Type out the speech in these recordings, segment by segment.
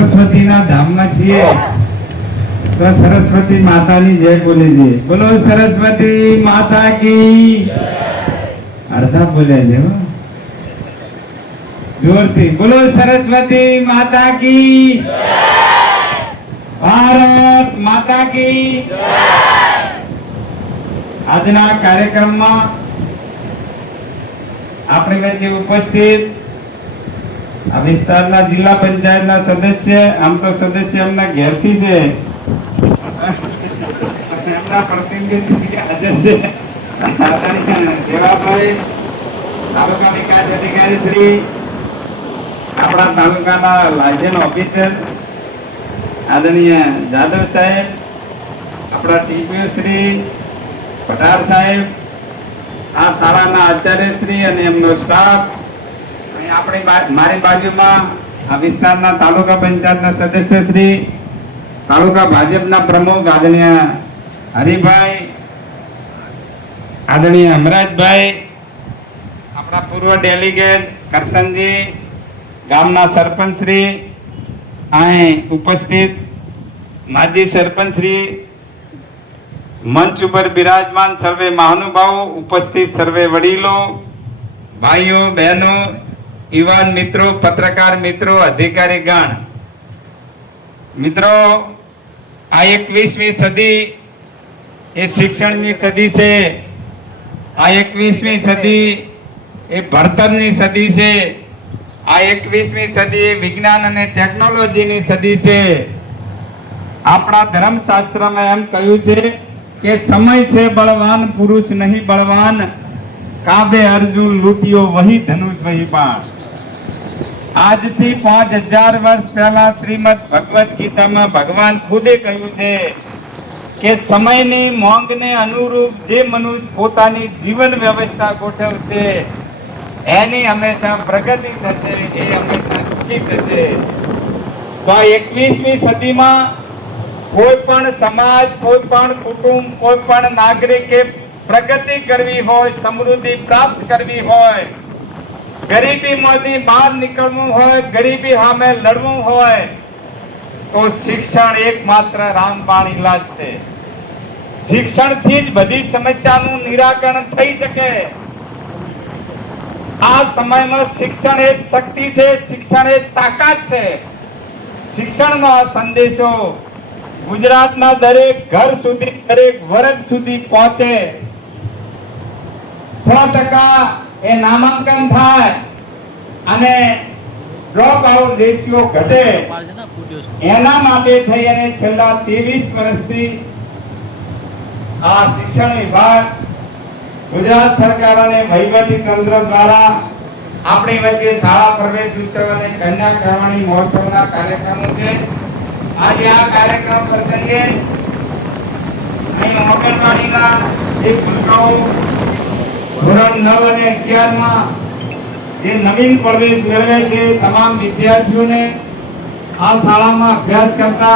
सरस्वती ना धाम में छे तो सरस्वती माता नी जय बोली दे। बोलो सरस्वती माता की अर्धा बोले दे जोर थी। बोलो सरस्वती माता की भारत माता की આજના કાર્યક્રમમાં આપણી વચ્ચે ઉપસ્થિત આ વિસ્તારના જિલ્લા પંચાયતના સદસ્ય, આમ તો સદસ્ય એમના ઘેરથી છે, એમના પ્રતિનિધિ હાજર છે દેવાભાઈ, તાલુકા વિકાસ અધિકારી શ્રી, આપણા તાલુકાના લાયસન્સ ઓફિસર આદરણીય જાદવ સાહેબ, આપણા ટીપીઓ શ્રી પટાર સાહેબ, આ શાળાના આચાર્ય શ્રી અને એમનો સ્ટાફ, આપણી મારી બાજુમાં આ વિસ્તારના તાલુકા પંચાયતના સદસ્ય શ્રી, તાલુકા ભાજપના પ્રમુખ આદરણીય હરિભાઈ, આદરણીય હમરાજભાઈ, આપણા પૂર્વ ડેલિગેટ કરશનજી, ગામના સરપંચ શ્રી, અહીં ઉપસ્થિત માજી સરપંચ શ્રી, मंच पर विराजमान सर्वे महानुभाव, उपस्थित सर्वे वडीलों, भाइयों बहनों, युवान मित्रों, पत्रकार मित्रों, अधिकारी गण मित्रों, आ 21वीं सदी ये शिक्षण की सदी से, आ 21वीं सदी ये भणतर की सदी से, आ 21वीं सदी विज्ञान और टेक्नोलॉजी की सदी से। अपना धर्मशास्त्र में एम कहू छे के समय से बलवान पुरुष नहीं बलवान, काबे अर्जुन लूटियो वही धनुष वही बाण। आज थी 5000 वर्ष पहला श्रीमद भगवत गीता में भगवान खुदे कहू छे के समय ने मोंग ने अनुरूप जे मनुष्य पोतानी जीवन व्यवस्था गोठवशे एनी हमेशा प्रगति थशे, ए हमेशा सुखी थशे। तो 21મી સદીમાં कोई पण समाज, कोई पण कुटुंब, कोई पण नागरिक के प्रगति करवी होय, समृद्धि प्राप्त करवी होय, गरीबी मांथी बहार निकळवू होय, गरीबी सामे लड़वू होय, तो शिक्षण एकमात्र रामबाण इलाज छे। शिक्षण थी ज बधी समस्यानुं निराकरण थई शके। आ समय में शिक्षण एक शक्ति छे, शिक्षण एक ताकत छे। शिक्षणनो आ संदेशो गुजरातना दरेक घर सुधी, दरेक वर्ग सुधी पहुंचे। 100% ए नामांकन थाय अने ड्रॉप आउट रेशियो घटे, एना माटे थई अने छेल्ला 23 वर्षथी आ शिक्षण विभाग, गुजरात सरकार अने वहीवटी तंत्र द्वारा आपणी वच्चे शाळा प्रवेश उत्सव अने कन्या केळवणी महोत्सवना कार्यक्रमो छे। आज आ कार्यक्रम प्रसंगे आंगणवाड़ीना जे भूलकाओ धोरण 9 અને 11 માં જે નવીન પ્રવેશ મેળવે છે તમામ વિદ્યાર્થીઓને આ શાળામાં અભ્યાસ કરતા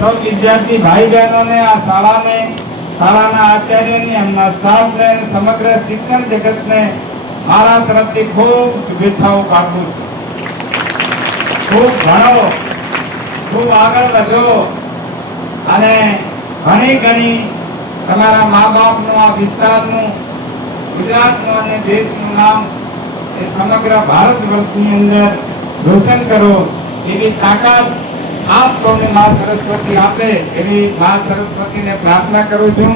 સૌ વિદ્યાર્થી ભાઈ બહેનોને આ શાળાને, શાળાના આચાર્યોને, એમના સ્ટાફને, સમગ્ર શિક્ષણ જગતને મારા તરફથી ખૂબ શુભેચ્છાઓ પાઠવું છું। ખૂબ ભણો, खूब आगळ वधो अने घणी घणी तमारा माँ बाप नु, आ विस्तारनु, गुजरातनु अने देशनु नाम ए समग्र भारत वर्षनी अंदर रोशन करो एवी ताकत आप सौने मां सरस्वती आपे एवी मां सरस्वती ने प्रार्थना करूं छूं।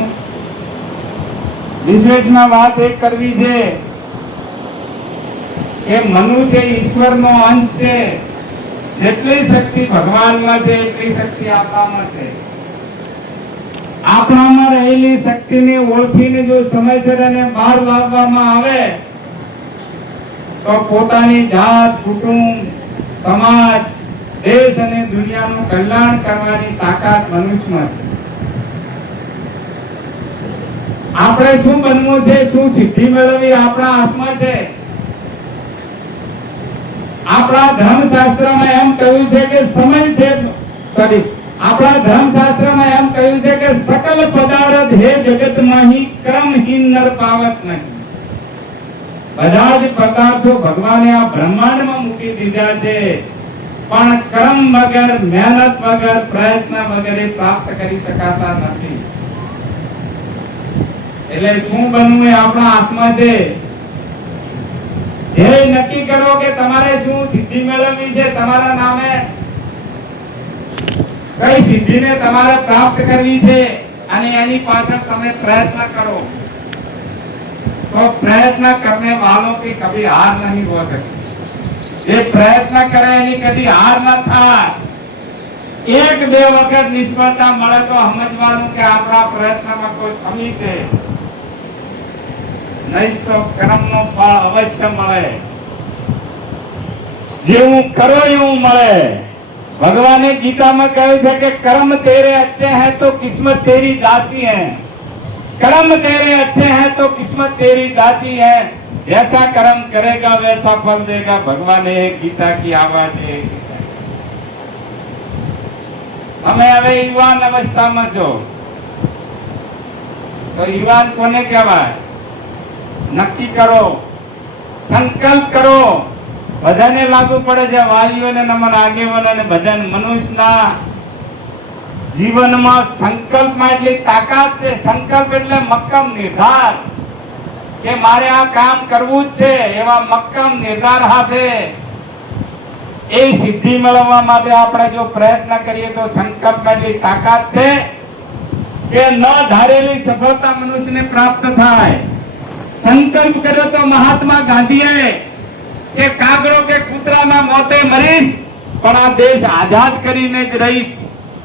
विशेषमा वात एक करवी छे के मनुष्य ईश्वरनो अंश छे। જેટલી શક્તિ ભગવાનમાં છે એટલી શક્તિ આપણામાં છે। આપણામાં રહેલી શક્તિને ઓળખીને જો સમયસર અને બહાર લાવવામાં આવે તો પોતાની જાત, કુટુંબ, સમાજ, દેશ અને દુનિયાનું કલ્યાણ કરવાની તાકાત મનુષ્યમાં છે। આપણે શું બનવું છે, શું સિદ્ધિ મેળવવી આપણા હાથમાં છે। આપણા ધર્મશાસ્ત્રમાં એમ કહ્યું છે કે સમય છે, સોરી, આપણા ધર્મશાસ્ત્રમાં એમ કહ્યું છે કે સકલ પદાર્થ હે જગતમાં ही क्रमहीन नर पावत नहीं। બધા જ પદાર્થો ભગવાને આ બ્રહ્માંડમાં મૂકી દીધા છે। પણ કર્મ વગર, મહેનત વગર, પ્રયત્ન વગર એ પ્રાપ્ત કરી શકાતા નથી. એટલે શું બનવું એ આપણા હાથમાં છે. ધ્યેય નક્કી કરો કે તમારે શું સિદ્ધિ મેળવવી છે, તમારા નામે કઈ સિદ્ધિને તમારે પ્રાપ્ત કરવી છે, અને એની પાછળ તમે પ્રયત્ન કરો. तो प्रयत्न करने वालों की कभी हार नहीं हो सकती. ये प्रयत्न करे यानी कभी हार न था. एक બે વખત નિષ્ફળતા મળે તો સમજવાનું કે આપણા પ્રયત્નમાં કોઈ કમી છે, નહીં તો કર્મનું ફળ અવશ્ય મળે. જેવું કરો એવું મળે. ભગવાને ગીતામાં કહ્યું છે કે કર્મ તેરે अच्छे हैं तो किस्मत तेरी दासी है. कर्म तेरे अच्छे हैं तो किस्मत तेरी दासी है. जैसा कर्म करेगा वैसा फल देगा. भगवान एक गीता की आवाज है. हमें હવે યુવાન અવસ્થામાં છો તો યુવાન કોને કહેવાય? નક્કી કરો, સંકલ્પ કરો. બધાને લાગુ પડે છે, વાલીઓને નમન, આગેવાનોને, બધાને. મનુષ્યના જીવનમાં સંકલ્પમાં એટલી તાકાત છે. સંકલ્પ એટલે મક્કમ નિર્ધાર કે મારે આ કામ કરવું જ છે, એવા મક્કમ નિર્ધાર સાથે એ સિદ્ધિ મેળવવા માટે આપણે જો પ્રયત્ન કરીએ તો સંકલ્પમાં એટલી તાકાત છે કે ન ધારેલી સફળતા મનુષ્યને પ્રાપ્ત થાય. સંકલ્પ કર્યો તો મહાત્મા ગાંધીએ કે કાગડો કે કૂતરાના મોતે મરીશ પણ આ દેશ આઝાદ કરીને જ રહીશ.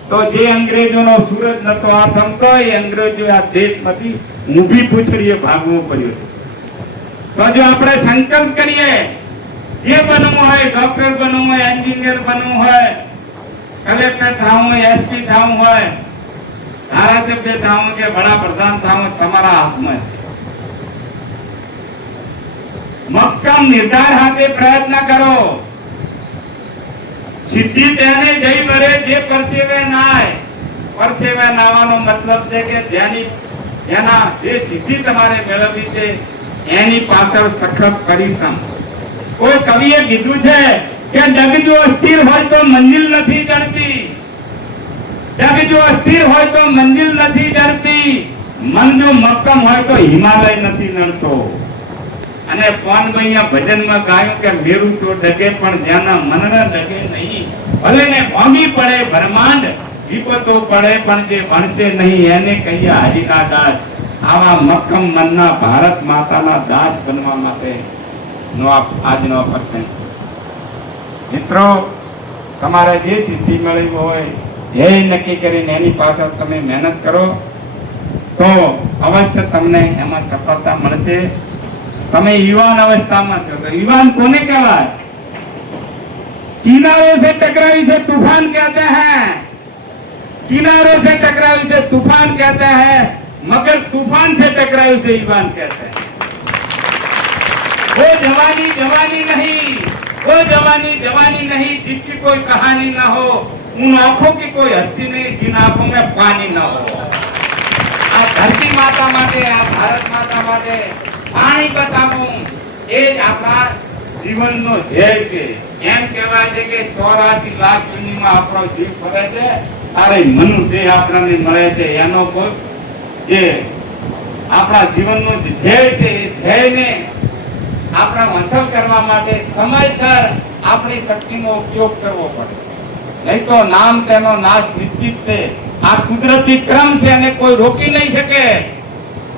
તો જે અંગ્રેજોનો સૂરજ નતો આથમતો, એ અંગ્રેજો આ દેશમાંથી ઊભી પૂછડીએ ભાગવું પડ્યું. તો જો આપણે સંકલ્પ કરીએ, જે બનવું હોય, ડોક્ટર બનવું હોય, એન્જિનિયર બનવું હોય, કલેક્ટર થવું હોય, એસપી થવું હોય, ધારાસભ્ય થવું કે વડાપ્રધાન થવું, તમારા હાથમાં. મક્કમ નિર્ધાર સાથે પ્રયત્ન કરો. સિદ્ધિ તેને જઈ વરે જે પરસેવે નાય. પરસેવે નાવાનો મતલબ છે કે જેના જે સિદ્ધિ તમારે મેળવવી છે એની પાછળ સખત પરિશ્રમ. કોઈ કવિએ કીધું છે કે ડગ જો અસ્થિર હોય તો મંજિલ નથી ડરતી. ડગ જો અસ્થિર હોય તો મંજિલ નથી ડરતી. મન જો મક્કમ હોય તો હિમાલય નથી નડતો. અને પાનભાઈ ભજનમાં ગાયું કે મેરું તો ડગે પણ જેના મનને ડગે નહીં. ભલે ને ભાંગી પડે બ્રહ્માંડ, વિપતો પડે પણ જે ભણશે નહીં એને કહીએ હરિના દાસ. આવા મક્કમ મનના ભારત માતાના દાસ બનવા માટે નો આજનો પ્રસંગ. મિત્રો, તમારે જે સિદ્ધિ મેળવી હોય, ધ્યેય નક્કી કરીને એની પાછળ તમે મહેનત કરો તો અવશ્ય તમને એમાં સફળતા મળશે. તમે યુવાન અवस्थામાં છો તો યુવાન કોને કહેવાય? કિનાरों से टकराई से तूफान कहते हैं. किनारों से टकराई से तूफान कहते हैं, मगर तूफान से टकराई से युवान कहते हैं. वो जवानी जवानी नहीं, वो जवानी जवानी नहीं जिसकी कोई कहानी ना हो, उन आंखों की कोई हस्ती नहीं जिन आंखों में पानी ना हो. આ ધરતી માતા માટે, આ ભારત માતા માટે પાણી બતાવવું એ જ આપણા જીવનનો ધ્યેય છે. એમ કહેવાય છે કે 84 લાખ જૂનીમાં આપણો જીવ ફરે છે, અરે મનુ દેહ આપણને મળે છે. એનો કોઈ જે આપણા જીવનનો ધ્યેય છે, એ ધ્યેયને આપણે હાંસલ કરવા માટે સમયસર આપણી શક્તિનો ઉપયોગ કરવો પડે. નહીં તો નામ તેનો નાશ નિશ્ચિત છે. આ કુદરતી ક્રમ છે અને કોઈ રોકી નહીં શકે.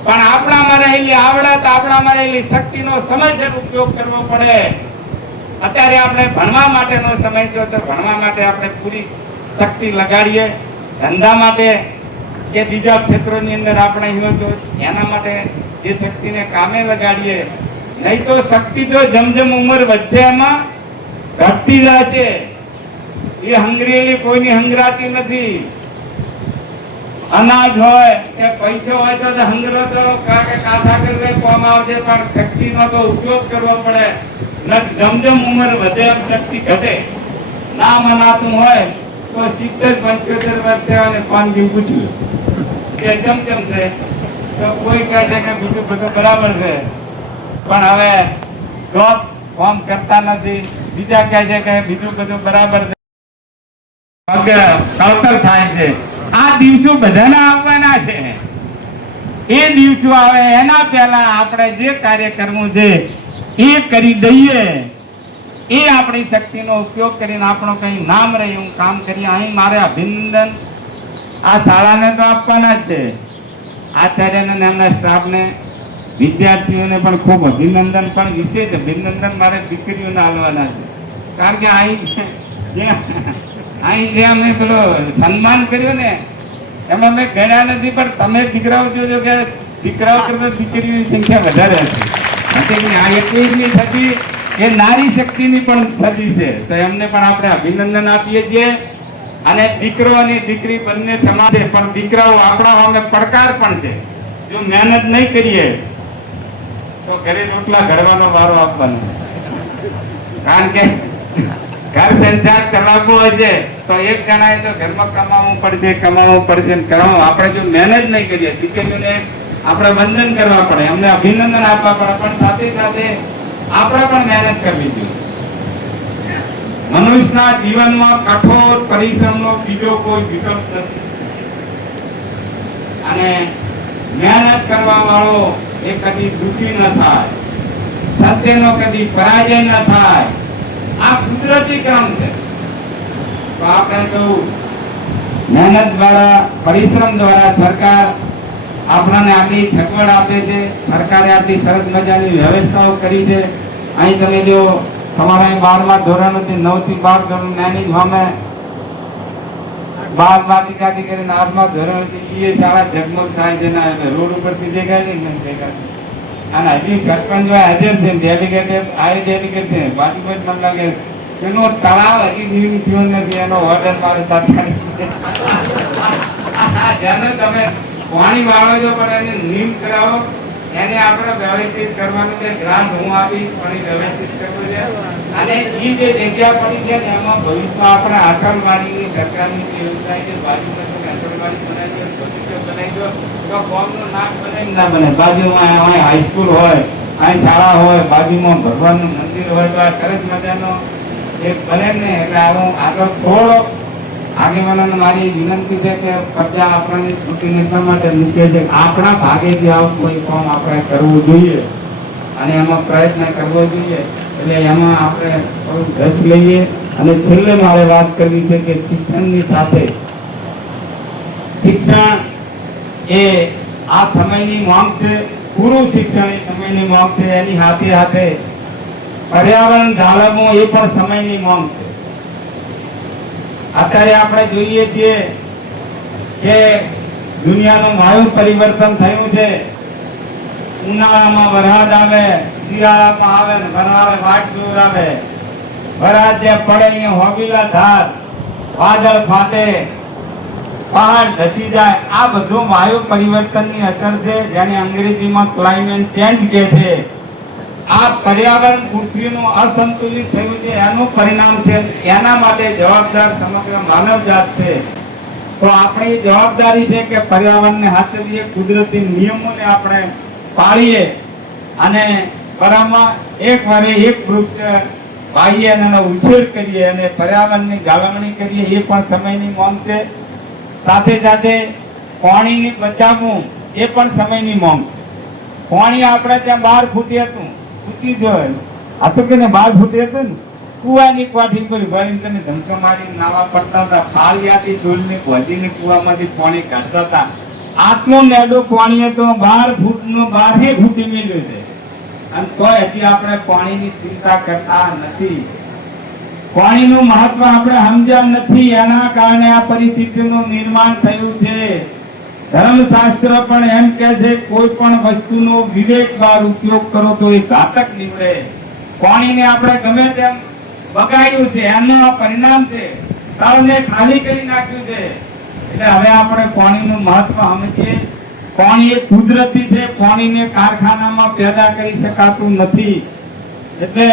પણ આપણામાં રહેલી આવડત, આપણામાં રહેલી શક્તિનો સમયસર ઉપયોગ કરવો પડે. અત્યારે આપણે ભણવા માટેનો સમય છે તો ભણવા માટે આપણે પૂરી શક્તિ લગાડીએ. ધંધા માટે કે બીજા ક્ષેત્રોની અંદર આપણે તો એના માટે એ શક્તિને કામે લગાડીએ. નહીં તો શક્તિ તો જેમ ઉંમર વધશે એમાં ઘટતી જશે. એ હંગરેલી કોઈની હંગરાતી નથી. અનાજ હોય કે પૈસો હોય તો હંગરો તો કાથા કરવે કોમ આવશે, પણ શક્તિનો તો ઉપયોગ કરવો પડે. જેમ ઉંમર વધે એમ શક્તિ ઘટે. ના મનાતું હોય તો 70-75 વર્ષ થયા પાનગી પૂછ્યું કે ચમચમ છે તો કોઈ કહે છે કે બીજું બધું બરાબર છે, પણ હવે જોબ કામ કરતા નથી. બીજા કહે છે કે બીજું બધું બરાબર છે. કળતર થાય છે. આ દિવસો બધાના આવવાના છે. એ દિવસો આવે એના પહેલા આપણે જે કાર્ય કરવું છે એ કરી દઈએ. એ આપણી શક્તિનો ઉપયોગ કરીને આપણો કઈ નામ રહે એવું કામ કરીએ. અહીં મારે અભિનંદન આ શાળાને તો આપવાના જ છે. આચાર્યને અને એમના સ્ટાફને, વિદ્યાર્થીઓને પણ ખૂબ અભિનંદન, પણ વિશેષ અભિનંદન મારે દીકરીઓને આપવાના છે. કારણ કે અહીં જે અમે પેલો સન્માન કર્યું ને એમાં મેં ગણ્યા નથી, પણ તમે દીકરાઓ જોજો કે દીકરાઓ કરતા દીકરીઓની સંખ્યા વધારે હતી. આ 21મી સદી એ નારી શક્તિની પણ સદી છે, તો એમને પણ આપણે અભિનંદન આપીએ છીએ. અને દીકરો અને દીકરી બંને સમાન છે, પણ દીકરાઓ આપણા સામે પડકાર પણ છે. જો મહેનત નહીં કરીએ તો ઘરે રોટલા ઘડવાનો વારો આપવાનો. કારણ કે ઘર સંસાર ચલાવવો હશે તો એક જણાએ તો ઘરમાં કમાવું પડશે. આપણે જો મહેનત નહીં કરીએ, દીકરીઓને આપણે વંદન કરવા પડે, અમને અભિનંદન આપવા પડે, પણ સાથે સાથે આપણે પણ મહેનત કરવી જોઈએ. મનુષ્યના જીવનમાં કઠોર પરિશ્રમનો બીજો કોઈ વિકલ્પ નથી. અને મહેનત કરવા વાળો એ કદી દુઃખી ન થાય, સત્યનો કદી પરાજય ન થાય. આ કુદરતી ક્રમ છે. તો આપણે સૌ મહેનત દ્વારા, પરિશ્રમ દ્વારા સરકાર આપણને આટલી સગવડ આપે છે. સરકારે આટલી સરસ મજાની વ્યવસ્થાઓ કરી છે. અહીં તમે જો તમારા 12મા ધોરણથી 9 થી 12 ધોરણ નાની સામે બાળ બાલિકાથી કરીને 8મા ધોરણથી એ શાળા ઝગમગ થાય છે ને રોડ ઉપરથી દેખાય છે ને દેખાય. અને હજી સરપંચ હાજર છે, ડેલિગેટ ડેલિગેટ છે. બાજુમાં જ મને લાગે એનો તળાવ હજી નીમ થયો નથી, એનો ઓર્ડર મારે તાત્કાલિક જેને તમે પાણી વાળો છો પણ એને નીમ કરાવો, એને આપણે વ્યવસ્થિત કરવાનું છે. ગ્રાન્ટ હું આપીશ પણ એ વ્યવસ્થિત કરવું છે. અને એ જે જગ્યા પડી છે ને એમાં ભવિષ્યમાં આપણે આંગણવાડીની સરકારની જે યોજના છે, બાજુમાં તમે આંગણવાડી બનાવી દો, બગીચો બનાવી દો, તો ગામનું નાક બને ના બને. બાજુમાં અહીં હાઈસ્કૂલ હોય, અહીં શાળા હોય, બાજુમાં ભગવાનનું મંદિર હોય, તો આ સરસ મજાનો એક બને ને. એટલે આવું આગળ થોડો આગેવાનોને મારી વિનંતી છે કે કબજા આપણને છૂટી એટલા માટે મૂકે છે. આપણા ભાગેથી આવું કોઈ કામ આપણે કરવું જોઈએ અને એમાં પ્રયત્ન કરવો જોઈએ. એટલે એમાં આપણે થોડું રસ લઈએ. અને છેલ્લે મારે વાત કરવી છે કે શિક્ષણની સાથે શિક્ષણ એ આ સમયની માંગ છે. પૂરું શિક્ષણ એ સમયની માંગ છે. એની સાથે સાથે પર્યાવરણ જાળવવું એ પણ સમયની માંગ છે. અત્યારે આપણે જોઈએ છીએ કે દુનિયાનું વાયુ પરિવર્તન થયું છે. ઉનાળામાં વરસાદ આવે, શિયાળામાં આવે ને વરાળે વાટ જોર આવે. વરસાદ જે પડે અહીંયા હોબીલા ધાર, વાદળ ફાટે, પહાડ ધસી જાય. આ બધું વાયુ પરિવર્તનની અસર છે, જેને અંગ્રેજીમાં ક્લાઇમેટ ચેન્જ કહે છે. આ પર્યાવરણ પૃથ્વીનું અસંતુલિત થયું છે એનું પરિણામ છે. એના માટે જવાબદાર સમગ્ર માનવજાત છે. તો આપણી જવાબદારી છે કે પર્યાવરણને સાચવીએ, કુદરતી નિયમોને આપણે પાળીએ અને બરાબર એક વારે એક વૃક્ષ વાવીએ અને એનો ઉછેર કરીએ અને પર્યાવરણની જાળવણી કરીએ. એ પણ સમયની માંગ છે. સાથે સાથે પાણીને બચાવવું એ પણ સમયની માંગ છે. પાણી આપણે ત્યાં 12 ફૂટી હતું, પૂછી જોય આ તો કે 12 ફૂટી હતું ને, કુવાની કોઠી પર ભરીને તમે ધમકો મારીને નાવા પડતા હતા. ફાળિયાથી ડોલને ભજીને કુવામાંથી પાણી કાઢતા હતા. આટલો મેડો પાણી હતો, 12 ફૂટનો 12 ફૂટી મેલ્યો છે. અને તોય હજી આપણે પાણીની ચિંતા કરતા નથી. પાણીનું મહત્વ આપણે સમજ્યા નથી. એના કારણે આ પરિસ્થિતિનું નિર્માણ થયું છે. ધર્મશાસ્ત્ર પણ એમ કહે છે કોઈ પણ વસ્તુનો વિવેકવાર ઉપયોગ કરો તો એ ઘાતક નીવડે. પાણીને આપણે ગમે તેમ બગાડ્યું છે, એનું આ પરિણામ છે. તળને ખાલી કરી નાખ્યું છે. એટલે હવે આપણે પાણીનું મહત્વ સમજીએ. પાણી એ કુદરતી છે. પાણીને કારખાનામાં પેદા કરી શકાતું નથી. એટલે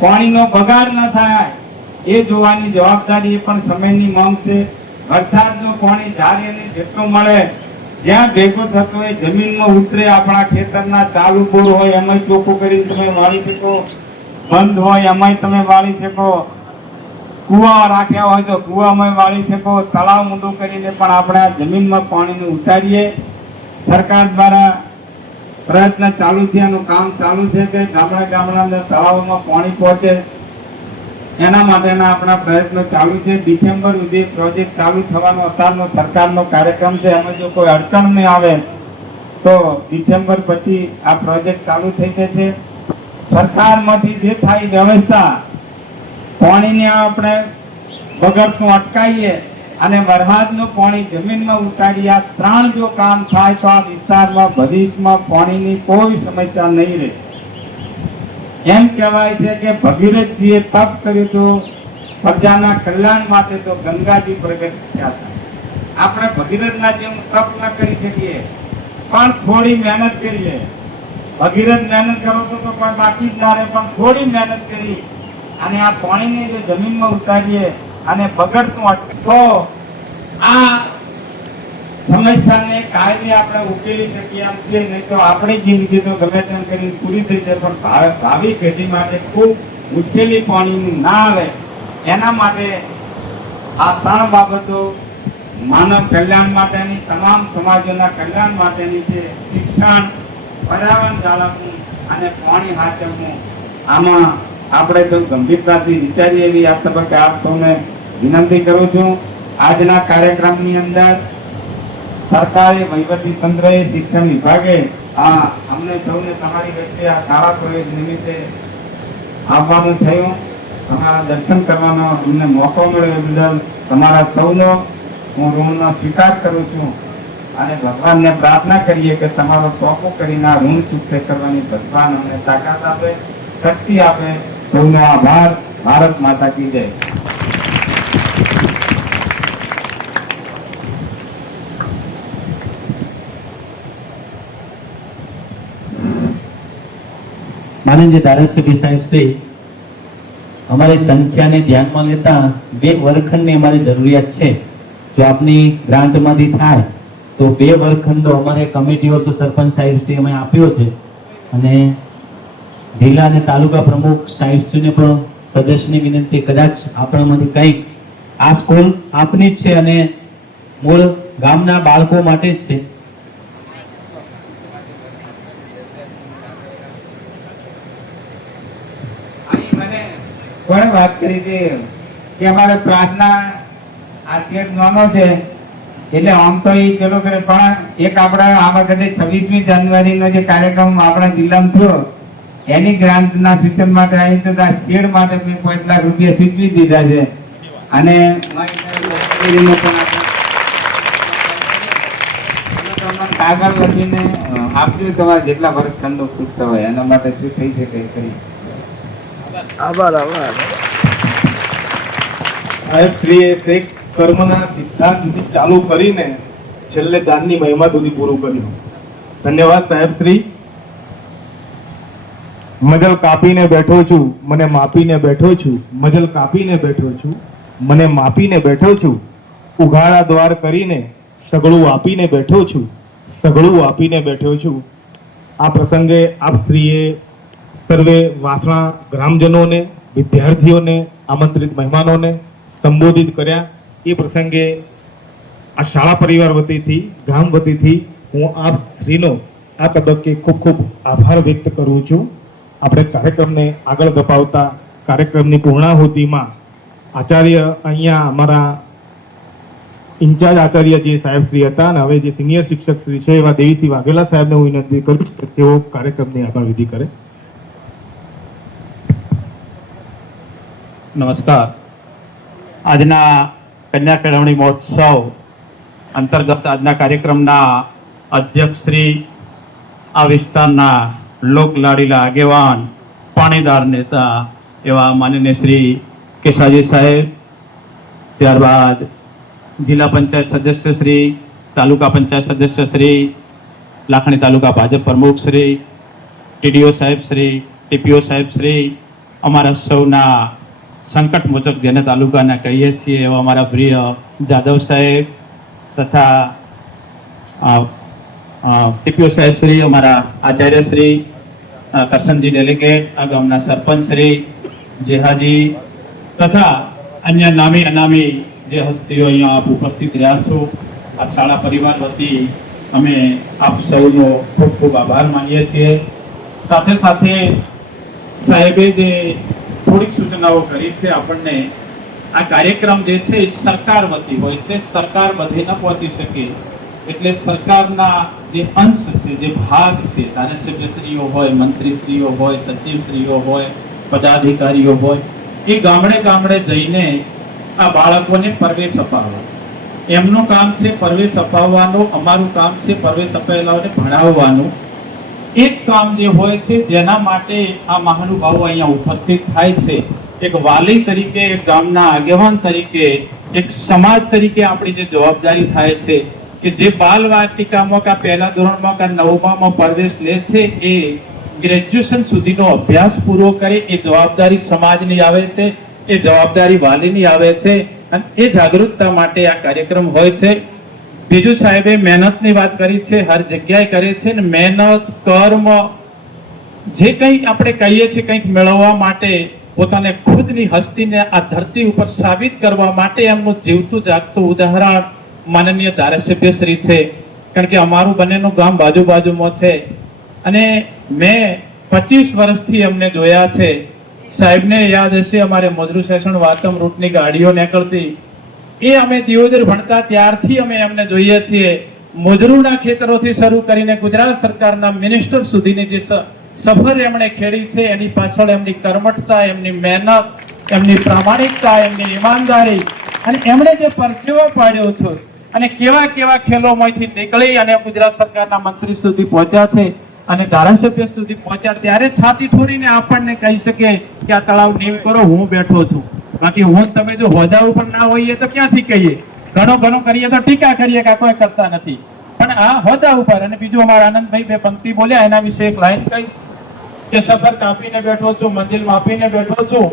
પાણીનો બગાડ ન થાય એ જોવાની જવાબદારી એ પણ સમયની માંગ છે. વરસાદનું પાણી ધારીને જેટલું મળે, જ્યાં ભેગું થતું હોય જમીનમાં ઉતરે. આપણા ખેતરના ચાલુ બોર હોય એમાં ચોખ્ખું કરી તમે વાળી શકો, બંધ હોય એમાં તમે વાળી શકો. કુવા રાખ્યા હોય તો કુવામાં વાળી શકો, તળાવ ઊંડું કરીને પણ આપણે આ જમીનમાં પાણીને ઉતારીએ. સરકાર દ્વારા પ્રયત્ન ચાલુ છે, એનું કામ ચાલુ છે કે ગામડા તળાવોમાં પાણી પહોંચે, એના માટેના આપણા પ્રયત્નો ચાલુ છે. ડિસેમ્બર સુધી પ્રોજેક્ટ ચાલુ થવાનો અત્યારનો સરકારનો કાર્યક્રમ છે. એમાં જો કોઈ અડચણ નહીં આવે તો ડિસેમ્બર પછી આ પ્રોજેક્ટ ચાલુ થઈ જશે. સરકારમાંથી જે થાય વ્યવસ્થા પાણીને આપણે બગડતું અટકાવીએ અને વરસાદનું પાણી જમીનમાં ઉતારીએ, આ ત્રણ જો કામ થાય તો આ વિસ્તારમાં ભવિષ્યમાં પાણીની કોઈ સમસ્યા નહીં રહે. એમ કહેવાય છે કે ભગીરથજીએ તપ કર્યું હતું પ્રજાના કલ્યાણ માટે, તો ગંગાજી પ્રગટ થયા હતા. આપણે ભગીરથના જેમ તપ ન કરી શકીએ પણ થોડી મહેનત કરીએ. ભગીરથ મહેનત કરો તો કોઈ બાકી જ ના રહે, પણ થોડી મહેનત કરી અને આ પાણીને જે જમીનમાં ઉતારીએ અને બગડતું તો આ સમસ્યાને કાયમી આપણે ઉકેલી શકીએ એમ છે. નહીં તો આપણી જિંદગી તો ગમે તેમ કરીને પૂરી થઈ જાય, પણ ભાવિ પેઢી માટે ખૂબ મુશ્કેલી પાણીની ના આવે એના માટે આ ત્રણ બાબતો માનવ કલ્યાણ માટેની, તમામ સમાજોના કલ્યાણ માટેની છે. શિક્ષણ, પર્યાવરણ જાળવવું અને પાણી સાચવવું. આમાં આપણે જો ગંભીરતાથી વિચારીએ એવી આ તબક્કે આપ સૌને વિનંતી કરું છું. આજના કાર્યક્રમની અંદર સરકારે, વહીવટી તંત્રએ, શિક્ષણ વિભાગે અમને સૌને તમારી વચ્ચે આ શાળા પ્રવેશ નિમિત્તે આવવાનું થયું, તમારા દર્શન કરવાનો અમને મોકો મળ્યો બદલ તમારા સૌનો હું ઋણનો સ્વીકાર કરું છું અને ભગવાનને પ્રાર્થના કરીએ કે તમારો ટોપો કરીને આ ઋણ ચૂકતે કરવાની ભગવાન અમને તાકાત આપે, શક્તિ આપે. સૌનો આભાર. ભારત માતા કી જય. માનનીય ધારાસભ્ય સાહેબ શ્રી, અમારી સંખ્યાને ધ્યાનમાં લેતા 2 વર્ગખંડની અમારી જરૂરિયાત છે. જો આપની ગ્રાન્ટમાંથી થાય તો 2 વર્ગખંડો અમારે કમિટીઓ તો સરપંચ સાહેબ શ્રી અમે આપ્યો છે અને જિલ્લા અને તાલુકા પ્રમુખ સાહેબ શ્રીને પણ સદસ્યની વિનંતી, કદાચ આપણામાંથી કંઈક આ સ્કૂલ આપની જ છે અને મૂળ ગામના બાળકો માટે જ છે. કોણે વાત કરી હતી કે અમારે પ્રાર્થના આ સ્ટેટ નાનો છે એટલે આમ તો એ ચલો કરે, પણ એક આપણા આ વખતે 26મી જાન્યુઆરીનો જે કાર્યક્રમ આપણા જિલ્લામાં થયો એની ગ્રાન્ટના સૂચન માટે આવી તો આ શેડ માટે મેં 5 લાખ રૂપિયા સૂચવી દીધા છે અને કાગળ લખીને આપજો તમારે જેટલા વર્ગખંડો ખૂટતા હોય એના માટે શું થઈ શકે કરી. આભાર. આભાર સાહેબ શ્રીએ શેખ કર્મના સિદ્ધાંતથી ચાલુ કરીને છેલ્લે દાનની મહિમા સુધી પૂરું કર્યું. ધન્યવાદ સાહેબ શ્રી. મજલ કાપીને બેઠો છું, મને માપીને બેઠો છું. મજલ કાપીને બેઠો છું, મને માપીને બેઠો છું. ઉઘાડા દ્વાર કરીને સગળું આપીને બેઠો છું, સગળું આપીને બેઠો છું. આ પ્રસંગે આપ શ્રીએ સર્વે વાસણા ગ્રામજનોને, વિદ્યાર્થીઓને, આમંત્રિત મહેમાનોને સંબોધિત કર્યા. એ પ્રસંગે આ શાળા પરિવાર વતીથી, ગામ વતીથી હું આપ શ્રીનો આ તબક્કે ખૂબ ખૂબ આભાર વ્યક્ત કરું છું. આપણે કાર્યક્રમને આગળ ધપાવતા કાર્યક્રમની પૂર્ણાહુતિમાં આચાર્ય, અહીંયા અમારા ઇન્ચાર્જ આચાર્ય જે સાહેબ શ્રી હતા અને હવે જે સિનિયર શિક્ષક શ્રી છે એવા દેવીસિંહ વાઘેલા સાહેબને હું વિનંતી કરું છું કે તેઓ કાર્યક્રમની આભાર વિધિ કરે. નમસ્કાર. આજના કન્યા કેળવણી મહોત્સવ અંતર્ગત આજના કાર્યક્રમના અધ્યક્ષ શ્રી, આ વિસ્તારના લોકલાડીલા આગેવાન, પાણીદાર નેતા એવા માનનીય શ્રી કેશાજી સાહેબ, ત્યારબાદ જિલ્લા પંચાયત સદસ્ય શ્રી, તાલુકા પંચાયત સદસ્ય શ્રી, લાખણી તાલુકા ભાજપ પ્રમુખ શ્રી, ટીડીઓ સાહેબ શ્રી, ટીપીઓ સાહેબ શ્રી, અમારા સૌના સંકટ મોચક જેને તાલુકાના કહીએ છીએ એવા અમારા પ્રિય જાદવ સાહેબ તથા ટીપીઓ સાહેબ શ્રી, અમારા આચાર્ય શ્રી, કરસનજી ડેલિગેટ, આ ગામના સરપંચ શ્રી, જેહાજી તથા અન્ય નામી અનામી જે હસ્તીઓ અહીંયા આપ ઉપસ્થિત રહ્યા છો, આ શાળા પરિવાર વતી અમે આપ સૌનો ખૂબ ખૂબ આભાર માનીએ છીએ. સાથે સાથે સાહેબે જે થોડીક સૂચનાઓ કરી છે આપણને, આ કાર્યક્રમ જે છે એ સરકાર વતી હોય છે, સરકાર બધે ન પહોંચી શકે એટલે સરકારના જે અંશ છે, જે ભાગ છે, ધારાસભ્યશ્રીઓ હોય, મંત્રીશ્રીઓ હોય, સચિવશ્રીઓ હોય, પદાધિકારીઓ હોય, એ ગામડે ગામડે જઈને આ બાળકોને પ્રવેશ અપાવવા છે. એમનું કામ છે પ્રવેશ અપાવવાનું, અમારું કામ છે પ્રવેશ અપાયેલાઓને ભણાવવાનું. એક કામ જે હોય છે જેના માટે આ મહાનુભાવો અહીંયા ઉપસ્થિત થાય છે, એક વાલી તરીકે, એક ગામના આગેવાન તરીકે, એક સમાજ તરીકે આપણી જે જવાબદારી થાય છે કે જે બાલ વાટિકામાં કા પહેલા ધોરણમાં કા નવમામાં પ્રવેશ લે છે એ ગ્રેજ્યુએશન સુધીનો અભ્યાસ પૂરો કરે, એ જવાબદારી સમાજની આવે છે, એ જવાબદારી વાલીની આવે છે અને એ જાગૃતતા માટે આ કાર્યક્રમ હોય છે. બીજું સાહેબે મહેનતની વાત કરી છે, હર જગ્યાએ કરે છે ને મહેનત, કર્મ, જે કંઈ આપણે કહીએ છીએ કંઈક મેળવવા માટે, પોતાને ખુદની હસ્તીને આ ધરતી ઉપર સાબિત કરવા માટે એમનું જીવતું જાગતું ઉદાહરણ માનનીય ધારાસભ્યશ્રી છે. કારણ કે અમારું બંનેનું ગામ બાજુ બાજુમાં છે અને મેં 25 વર્ષથી અમને જોયા છે. સાહેબને યાદ હશે, અમારે મોજરૂ સેશન વાતમ રૂટની ગાડીઓ નીકળતી, એ અમે દિયોદર ભણતા ત્યારથી અમે એમને જોઈએ છીએ. મોજરૂના ખેતરોથી શરૂ કરીને ગુજરાત સરકારના મિનિસ્ટર સુધીની જે સફર એમણે ખેડી છે, એની પાછળ એમની કર્મઠતા, એમની મહેનત, એમની પ્રામાણિકતા, એમની ઈમાનદારી અને એમણે જે પરસેવો પાડ્યો છે અને કેવા કેવા ખેલોમાંથી નીકળી અને ગુજરાત સરકારના મંત્રી સુધી પહોંચ્યા છે અને ધારાસભ્ય સુધી પહોંચ્યા, ત્યારે છાતી ઠોરીને આપણને કહી શકે કે આ તળાવ નીમ કરો, હું બેઠો છું. બાકી હું તમે જો હોદ્દા ઉપર ના હોઈએ તો ક્યાંથી કહીએ? ઘણો કરીએ તો ટીકા કરીએ કે કોઈ કરતા નથી, પણ આ હોદ્દા ઉપર. અને બીજું અમારા આનંદભાઈ બે પંક્તિ બોલ્યા, એના વિશે એક લાઈન કહીશ કે સફર કાપીને બેઠો છું, મંજિલ માપીને બેઠો છું.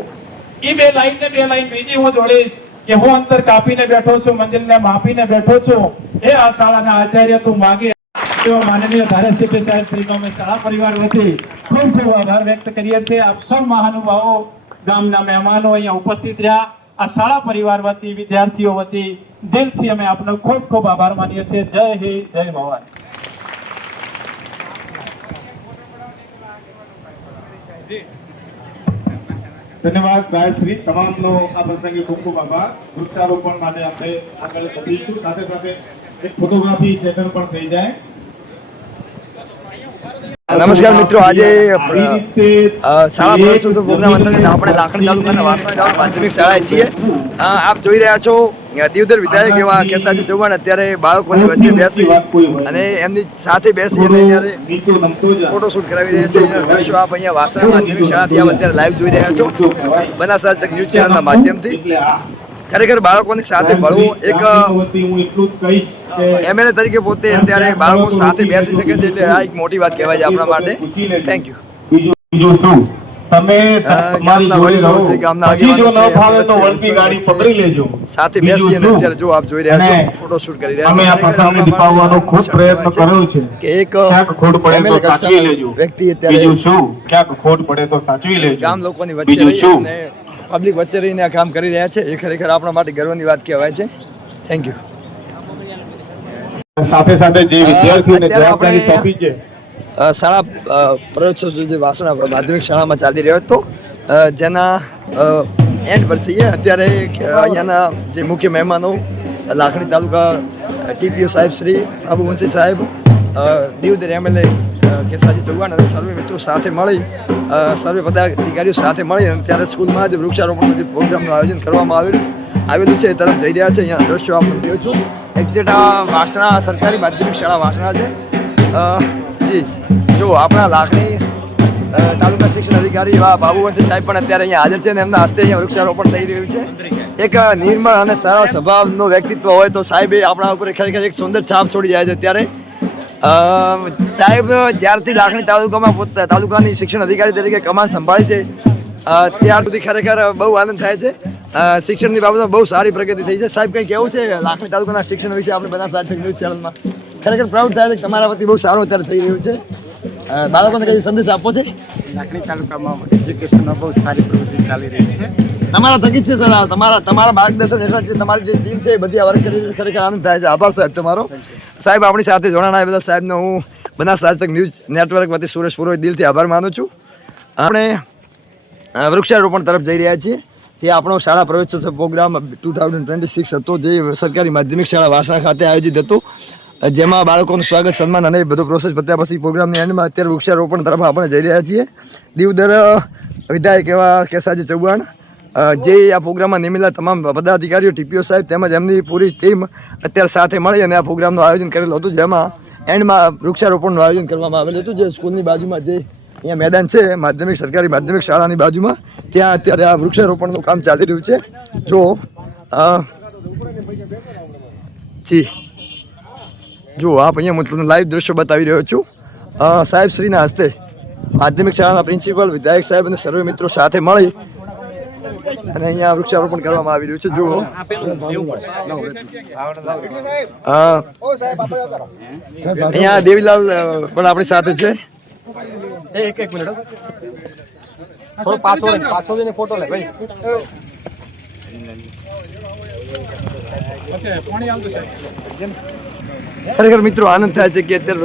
એ બે લાઈન બીજી હું જોડીશ કે હું અંતર કાપીને બેઠો છું, મંજિલને માપીને બેઠો છું. એ આ શાળાના આચાર્ય તું માગે. માનનીય ધારાસભ્ય સાહેબ શ્રીનો અમે શાળા પરિવાર વતી ખૂબ ખૂબ આભાર વ્યક્ત કરીએ છીએ. આપ સૌ મહાનુભાવો, ગામના મહેમાનો અહીંયા ઉપસ્થિત રહ્યા, આ શાળા પરિવાર વતી, વિદ્યાર્થીઓ વતી દિલથી અમે આપનો ખૂબ ખૂબ આભાર માનીએ છીએ. જય હિન્દ, જય ભવાની. ધન્યવાદ સાહેબ શ્રી તમામનો આ પ્રસંગે ખૂબ ખૂબ આભાર. વૃક્ષારોપણ માટે આપણે આગળ વધીશું, સાથે સાથે એક ફોટોગ્રાફી સેશન પણ થઈ જાય. નમસ્કાર મિત્રો, આજે શાળા પ્રવેશોત્સવ પ્રોગ્રામ અંતર્ગત આપણે લાખણી તાલુકાના વાસણા ગામ માધ્યમિક શાળાએ છીએ. આપ જોઈ રહ્યા છો દિયોદર વિધાયક એવા કેસાજી ચૌહાણ અત્યારે બાળકોની વચ્ચે બેસી અને એમની સાથે બેસી અને ત્યારે ફોટોશૂટ કરાવી રહ્યા છે. એના દ્રશ્યો આપ અહીંયા વાસણા માધ્યમિક શાળાથી આપ અત્યારે લાઈવ જોઈ રહ્યા છો બનાસ તક ન્યૂઝ ચેનલના માધ્યમથી. ખરેખર બાળકોની સાથે ભણવું, એક એમએલએ તરીકે પોતે અત્યારે બાળકો સાથે બેસી શકે છે, એટલે આ એક મોટી વાત કહેવાય છે આપણા માટે. Thank you. તમે ગામના વડીલો ગામના સાથે બેસી અને અત્યારે જો આપ જોઈ રહ્યા છો ફોટોશૂટ કરી રહ્યા અમે આ પ્રસંગને દીપાવવાનો ખૂબ પ્રયત્ન કર્યો છે કે એક ક્યાંક ખોટ પડે તો સાચવી લેજો. વ્યક્તિ અત્યારે બીજું શું, ક્યાંક ખોટ પડે તો સાચવી લેજો. ગામ લોકોની વચ્ચે રહી અને પબ્લિક વચ્ચે રહીને આ કામ કરી રહ્યા છે, એ ખરેખર આપણા માટે ગર્વની વાત કહેવાય છે. Thank you. સાથે સાથે જે વિદ્યાર્થીઓને જવાબદારી સોંપી છે, શાળા પ્રવેશોત્સવ જે વાસણા માધ્યમિક શાળામાં ચાલી રહ્યો હતો, જેના એન્ડ પર છીએ અત્યારે. અહીંયાના જે મુખ્ય મહેમાનો લાખણી તાલુકા ટીપીઓ સાહેબ શ્રી બાબુવંશી સાહેબ, દિયોદર એમએલએ કેસાજી ચૌહાણ અને સર્વે મિત્રો સાથે મળી, સર્વે પદાધિકારીઓ સાથે મળી અને ત્યારે સ્કૂલમાં જે વૃક્ષારોપણનો જે પ્રોગ્રામનું આયોજન કરવામાં આવેલું છે એ તરફ જઈ રહ્યા છે. અહીંયા દ્રશ્યો આપણે જોયું છું. એક્ઝેક્ટ આ વાસણા સરકારી માધ્યમિક શાળા વાસણા છે. જી જો આપણા લાખણી તાલુકા શિક્ષણ અધિકારી એવા બાબુવંશી સાહેબ પણ અત્યારે અહીંયા હાજર છે અને એમના હસ્તે અહીંયા વૃક્ષારોપણ થઈ રહ્યું છે. એક નિર્મળ અને સારા સ્વભાવનો વ્યક્તિત્વ હોય તો સાહેબ આપણા ઉપર ખરેખર એક સુંદર છાપ છોડી જાય છે. ત્યારે સાહેબ જ્યારથી લાખણી તાલુકાની શિક્ષણ અધિકારી તરીકે કમાન સંભાળી છે ત્યાર સુધી ખરેખર બહુ આનંદ થાય છે. શિક્ષણની બાબતમાં બહુ સારી પ્રગતિ થઈ છે. સાહેબ કંઈ કહેવું છે લાખણી તાલુકાના શિક્ષણ વિશે આપણે બનાસ ન્યૂઝ ચેનલમાં? ખરેખર પ્રાઉડ થાય છે કે તમારા વતી બહુ સારું અત્યારે થઈ રહ્યું છે. બાળકોને કઈ સંદેશ આપવો છે? લાખણી તાલુકામાં એજ્યુકેશનમાં બહુ સારી પ્રવૃત્તિ ચાલી રહી છે. તમારા થકી જ છે સર, તમારા માર્ગદર્શન હેઠળ જે તમારી જે ટીમ છે એ બધી આ વર્ક કરી છે. ખરેખર આનંદ થાય છે. આભાર સાહેબ તમારો. સાહેબ આપણી સાથે જોડાણા એ બદલ સાહેબનો હું બનાસ આજતક ન્યૂઝ નેટવર્ક વતી સુરેશ પુરોહિત દિલથી આભાર માનું છું. આપણે વૃક્ષારોપણ તરફ જઈ રહ્યા છીએ. જે આપણો શાળા પ્રવેશોત્સવ પ્રોગ્રામ 2026 હતો, જે સરકારી માધ્યમિક શાળા વાસણા ખાતે આયોજિત હતું, જેમાં બાળકોનું સ્વાગત સન્માન અને બધો પ્રોસેસ પત્યા પછી પ્રોગ્રામની એન્ડમાં અત્યારે વૃક્ષારોપણ તરફ આપણે જઈ રહ્યા છીએ. દીવદર વિધાયક એવા કેસાજી ચૌહાણ, જે આ પ્રોગ્રામમાં નિમેલા તમામ પદાધિકારીઓ, ટીપીઓ સાહેબ તેમજ એમની પૂરી ટીમ અત્યારે સાથે મળી અને આ પ્રોગ્રામનું આયોજન કરેલું હતું, જેમાં એન્ડમાં વૃક્ષારોપણનું આયોજન કરવામાં આવેલું હતું. જે સ્કૂલની બાજુમાં જે અહીંયા મેદાન છે સરકારી માધ્યમિક શાળાની બાજુમાં, ત્યાં અત્યારે આ વૃક્ષારોપણનું કામ ચાલી રહ્યું છે. જો આપ અહીંયા હું તમને લાઈવ દ્રશ્યો બતાવી રહ્યો છું. સાહેબ શ્રીના હસ્તે માધ્યમિક શાળાના પ્રિન્સિપલ, વિધાયક સાહેબ અને સર્વે મિત્રો સાથે મળી અને અહીંયા વૃક્ષારોપણ કરવામાં આવી રહ્યું છે. જુઓ અહીંયા દેવીલાલ પણ આપણી સાથે છે. ખરેખર મિત્રો આનંદ થાય છે કે અત્યારે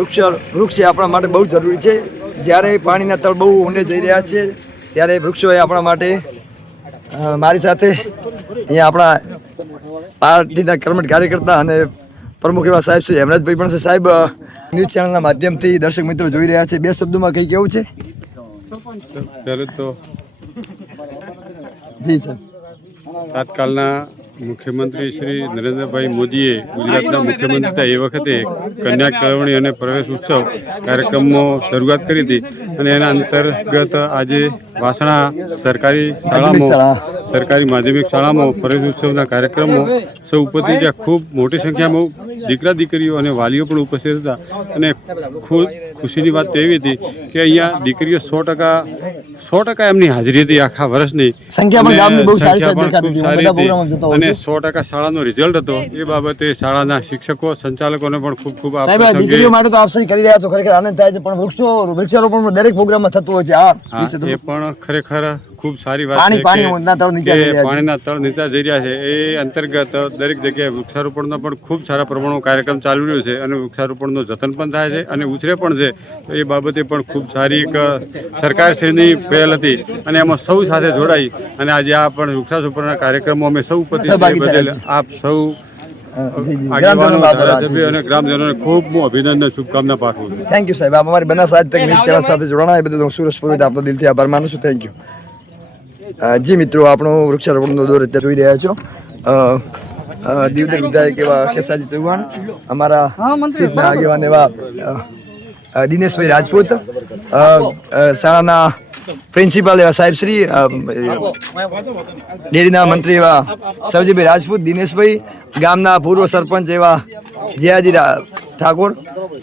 વૃક્ષ એ આપણા માટે બહુ જરૂરી છે. જ્યારે પાણીના તળ બહુ ઊંડે જઈ રહ્યા છે ત્યારે વૃક્ષો એ આપણા માટે. મારી સાથે અહીંયા આપણા પાર્ટીના કર્મઠ કાર્યકર્તા અને પ્રમુખ એવા સાહેબ શ્રી હેમરાજભાઈ પણ છે. સાહેબ ન્યૂઝ ચેનલના માધ્યમથી દર્શક મિત્રો જોઈ રહ્યા છે, 2 શબ્દોમાં કંઈ કેવું છે? પહેલું તો જી સર, તાત્કાલના મુખ્યમંત્રી શ્રી નરેન્દ્રભાઈ મોદીએ ગુજરાતના મુખ્યમંત્રી હતા એ વખતે કન્યા કેળવણી અને પ્રવેશ ઉત્સવ કાર્યક્રમનો શરૂઆત કરી હતી અને એના અંતર્ગત આજે વાસણા સરકારી માધ્યમિક શાળામાં પ્રવેશ ઉત્સવના કાર્યક્રમો સૌ ઉપસ્થિત રહ્યા. ખૂબ મોટી સંખ્યામાં દીકરા દીકરીઓ અને વાલીઓ પણ ઉપસ્થિત હતા અને ખૂબ ખુશીની વાત તો એવી હતી કે અહીંયા દીકરીઓ 100% એમની હાજરી હતી આખા વર્ષની. સંખ્યા પણ ગામની બહુ સારી અને 100% શાળાનો રિઝલ્ટ હતો. એ બાબતે શાળાના શિક્ષકો, સંચાલકોને પણ ખૂબ ખૂબ સાહેબ દીકરીઓ માટે તો આપ સહી કરી રહ્યા છો, ખરેખર આનંદ થાય છે. પણ વૃક્ષારોપણ દરેક પ્રોગ્રામમાં થતું હોય છે. એ પણ ખરેખર ખૂબ સારી વાત છે. પાણીના તળ નીચા જઈ રહ્યા છે. એ અંતર્ગત દરેક જગ્યાએ વૃક્ષારોપણનો પણ ખૂબ સારા પ્રમાણમાં કાર્યક્રમ ચાલી રહ્યો છે અને વૃક્ષારોપણનું જતન પણ થાય છે અને ઉછરે પણ છે. તો એ બાબતે પણ ખૂબ સારી એક સરકારશ્રીની પહેલ હતી અને એમાં સૌ સાથે જોડાઈ અને આજે આ પણ વૃક્ષારોપણના કાર્યક્રમો અમે સૌ ઉપસ્થિત બદલ આપ સૌ આગેવાનો, ધારાસભ્યો અને ગ્રામજનોને ખૂબ હું અભિનંદન, શુભકામના પાઠવું છું. થેન્ક યુ સાહેબ. આપ અમારી બનાસ આજ તક ન્યૂઝ ચેનલ સાથે જોડાણા એ બદલ હું સુરેશ પુરોહિત આપનો દિલથી આભાર માનું છું. Thank you. જી મિત્રો, આપણો વૃક્ષારોપણનો દોર અત્યારે જોઈ રહ્યા છો. દીવદર વિધાયક એવા કેસાજી ચૌહાણ, અમારા સીટના આગેવાન એવા દિનેશભાઈ રાજપૂત, શાળાના પ્રિન્સિપાલ એવા સાહેબ શ્રી, ડેરીના મંત્રી એવા સવજીભાઈ રાજપૂત, દિનેશભાઈ, ગામના પૂર્વ સરપંચ એવા જયાજી ઠાકોર,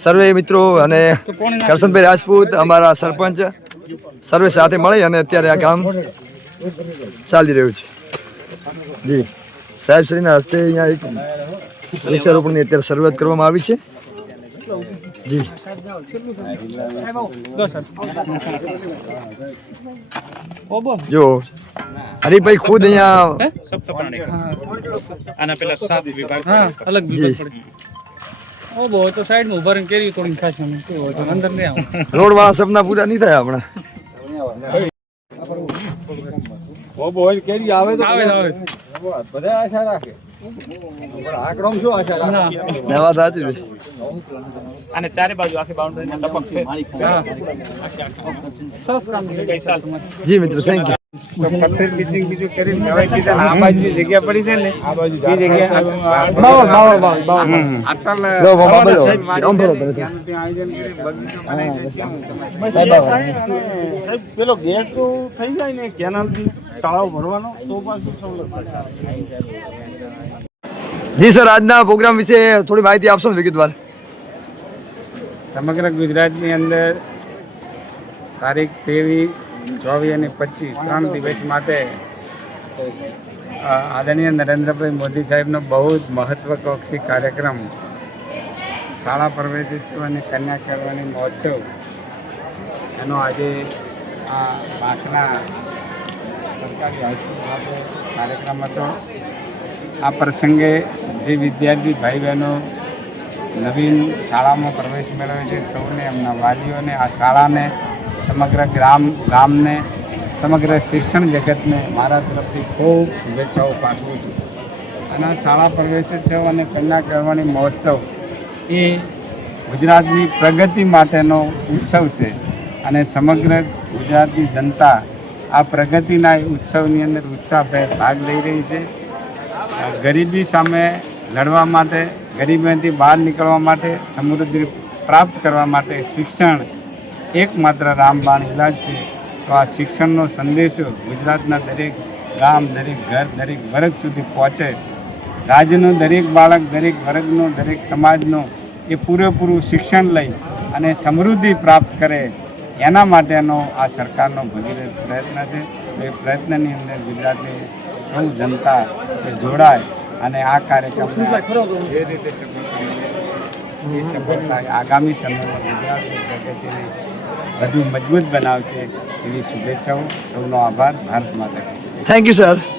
સર્વે મિત્રો અને કરશનભાઈ રાજપૂત, અમારા સરપંચ, સર્વે સાથે મળી અને અત્યારે આ કામ ચાલી રહ્યું છે. જી સાહેબ શ્રીના હસ્તે અહીંયા એક વૃક્ષારોપણની અત્યારે શરૂઆત કરવામાં આવી છે. જી જો હરીભાઈ ખુદ અહીંયા રોડ વાળા સપના પૂરા નહીં થાય આપણા. અને ચારે બાજુ આખી બાઉન્ડ્રી ના ટપક છે. સરસ કામ કર્યું. જી મિત્રો, થેન્ક યુ. પથ્થર બીજું કરીને દવાઈ કીધા આ બાજુની જગ્યા પડી છે ને એ જગ્યા પેલો ગેટ થઈ જાય ને કેનાલથી તળાવ ભરવાનો તો પાછું સવલત થાય. જી સર, આજના પ્રોગ્રામ વિશે થોડી માહિતી આપશો ને વિગતવાર? સમગ્ર ગુજરાતની અંદર તારીખ 23, 24 અને 25 3 દિવસ માટે આદરણીય નરેન્દ્રભાઈ મોદી સાહેબનો બહુ જ મહત્વકાંક્ષી કાર્યક્રમ શાળા પ્રવેશોત્સવ અને કન્યા કેળવણી મહોત્સવ એનો આજે વાસણા સરકારી હાઈસ્કૂલ ખાતે કાર્યક્રમ હતો. આ પ્રસંગે જે વિદ્યાર્થી ભાઈ બહેનો નવીન શાળામાં પ્રવેશ મેળવે છે સૌને, એમના વાલીઓને, આ શાળાને, સમગ્ર ગામને, સમગ્ર શિક્ષણ જગતને મારા તરફથી ખૂબ શુભેચ્છાઓ પાઠવું છું. અને આ શાળા પ્રવેશોત્સવ અને કન્યા કેળવણી મહોત્સવ એ ગુજરાતની પ્રગતિ માટેનો ઉત્સવ છે અને સમગ્ર ગુજરાતની જનતા આ પ્રગતિના ઉત્સવની અંદર ઉત્સાહભેર ભાગ લઈ રહી છે. ગરીબી સામે લડવા માટે, ગરીબીમાંથી બહાર નીકળવા માટે, સમૃદ્ધિ પ્રાપ્ત કરવા માટે શિક્ષણ એકમાત્ર રામબાણ ઇલાજ છે. તો આ શિક્ષણનો સંદેશો ગુજરાતના દરેક ગામ, દરેક ઘર, દરેક વર્ગ સુધી પહોંચે. રાજ્યનું દરેક બાળક, દરેક વર્ગનો, દરેક સમાજનો એ પૂરેપૂરું શિક્ષણ લઈ અને સમૃદ્ધિ પ્રાપ્ત કરે, એના માટેનો આ સરકારનો ભગીરથ પ્રયત્ન છે. એ પ્રયત્નની અંદર ગુજરાતની સૌ જનતા એ જોડાય અને આ કાર્યક્રમને જે રીતે સફળ કરી એ સફળતા આગામી સમયમાં ગુજરાતની પ્રગતિને વધુ મજબૂત બનાવશે એવી શુભેચ્છાઓ. સૌનો આભાર. ભારત માતા કી જય. Thank you sir.